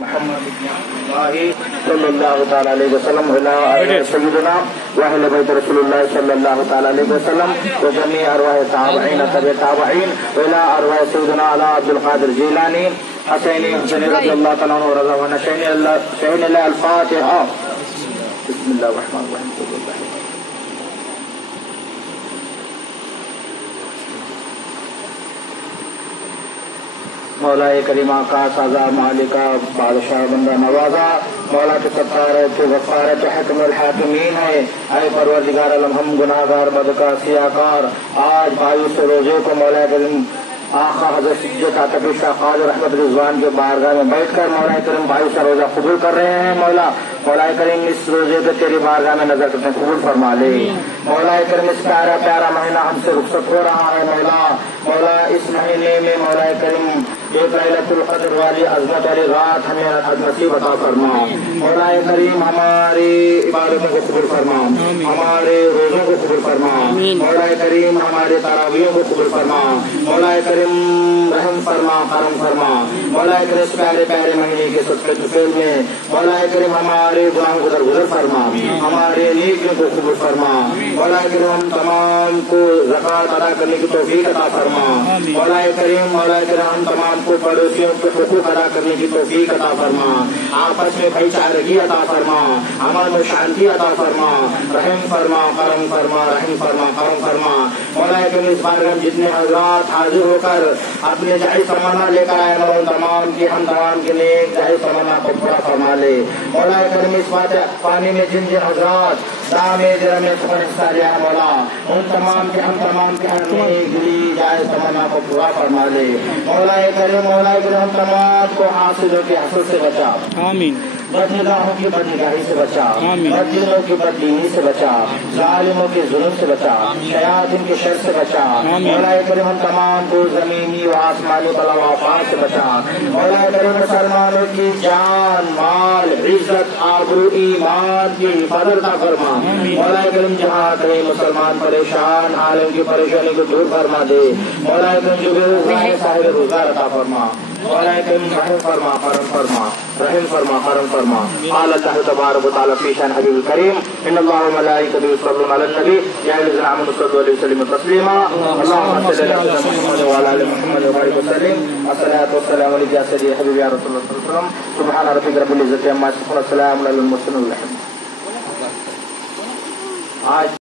محمد صلی اللہ تعالی علیہ وسلم علی سیدنا واہل بیت رسول اللہ صلی اللہ تعالی علیہ وسلم وجميع ارواح تابعین تبع تابعین الى ارواح سیدنا علی عبد القادر جیلانی حسینی حسین رضی اللہ تعالی عنہ ورضا عنہ شہین اللہ الفاتحہ. بسم اللہ الرحمن الرحیم. مولا کریمہ کا سازا مالکہ بادشاہ بندہ نوازا مولا تو ستار ہے تو غفار ہے تو حکم الحاکمین ہے. اے پروردگار عالم ہم گناہ گار بدکار سیاکار آج 22 روزے کو مولا کریم آقا حضرت سید عاطفی شاہ خواجہ رحمت رضوان کے بارگاہ میں بیٹھ کر مولا کریم 22 روزہ قبول کر رہے ہیں. مولا کریم اس روزے کو تیری بارگاہ میں نظر کرتے قبول فرما لے. مولا کریم اس پیارا پیارا مہینہ ہم سے رخصت ہو رہا ہے. مولا اس مہینے میں مولا کریم ایک لیلۃ القدر والی عظمت والی رات ہمیں نصیب عطا فرما. مولا کریم ہماری عبادتوں کو قبول فرما, ہمارے روزوں کو قبول فرما. مولا کریم ہمارے تراویحوں کو قبول فرما. مولا کریم رحم فرما کرم فرما. مولا کریم اس پیارے پیارے مہینے کے صدقے طفیل میں مولا کریم ہمارے گناہوں کو درگزر فرما, ہمارے نیکیوں کو قبول فرما. مولا کریم ہم تمام کو زکوٰۃ ادا کرنے کی توفیق عطا فرما. مولا کریم ہم تمام کو پڑوسیوں کے حقوق ادا کرنے کی توفیق عطا فرما. آپس میں بھائی چارگی عطا فرما, امن و شانتی عطا فرما. رحم فرما کرم فرما, رحم فرما کرم فرما. مولا کریم اس بار ہم جتنے حضرات حاضر ہو کر اپنے جائز تمنا لے کر آئے ہم تمام کے نیک جائز تمنا کو پورا فرما لے. مولا کریم اس پانی میں جن حضرات دامے درم حصہ لیا ہے مولا ان تمام کے نیک دلی جائز تمنا کو پورا فرما لے. مولا کریم ہم تمام کو حاسدوں کے حسد سے بچا, آمین. بدنگاہوں کی بدنگاہی سے بچا, بددلوں کی بددینی سے بچا, ظالموں کے ظلم سے بچا, شیاطین کے شر سے بچا. مولا کریم ہم تمام کو زمینی و آسمانی بلا و آفات سے بچا. مولا کریم مسلمانوں کی جان مال عزت آبرو ایمان کی حفاظت عطا فرما. مولا کریم جہاں کہیں مسلمان پریشان عالم کی پریشانی کو دور فرما دے. مولا کریم جو بے روزگار ہے صاحب روزگار عطا فرما. مولا کریم رحم فرما کرم فرما, رحم فرما کرم فرما. قال اللہ تبارک و تعالی فی شان حبیب الکریم ان اللہ و ملائکتہ یصلون علی النبی یا ایھا الذین آمنوا صلوا علیہ وسلموا تسلیما. اللهم صل علی محمد وعلی آل محمد وبارک وسلم. الصلاۃ والسلام علیک یا سیدی حبیبی یا رسول اللہ صلی اللہ علیہ وسلم. سبحان ربک رب العزۃ عما یصفون, السلام علی المرسلین. آج